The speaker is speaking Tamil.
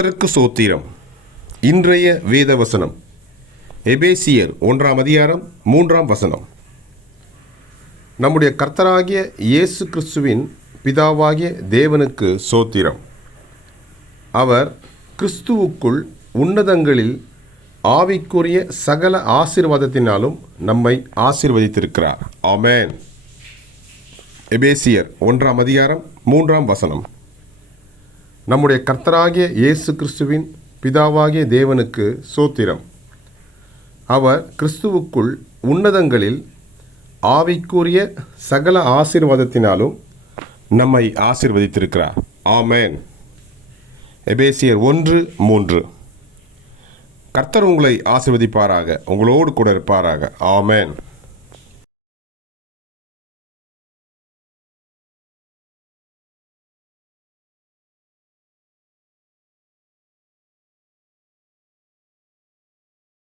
கர்த்தருக்கு சோத்திரம். இன்றைய வேத வசனம் எபேசியர் 1:3 நம்முடைய கர்த்தராகிய இயேசு கிறிஸ்துவின் பிதாவாகிய தேவனுக்கு சோத்திரம். அவர் கிறிஸ்துவுக்குள் உன்னதங்களில் ஆவிக்குரிய சகல ஆசீர்வாதத்தினாலும் நம்மை ஆசீர்வதித்திருக்கிறார். ஆமென். எபேசியர் 1:3 நம்முடைய கர்த்தராகிய இயேசு கிறிஸ்துவின் பிதாவாகிய தேவனுக்கு சோத்திரம். அவர் கிறிஸ்துவுக்குள் உன்னதங்களில் ஆவிக்குரிய சகல ஆசீர்வாதத்தினாலும் நம்மை ஆசீர்வதித்திருக்கிறார். ஆமென். எபேசியர் 1:3. கர்த்தர் உங்களை ஆசீர்வதிப்பாராக, உங்களோடு கூட இருப்பாராக. ஆமென்.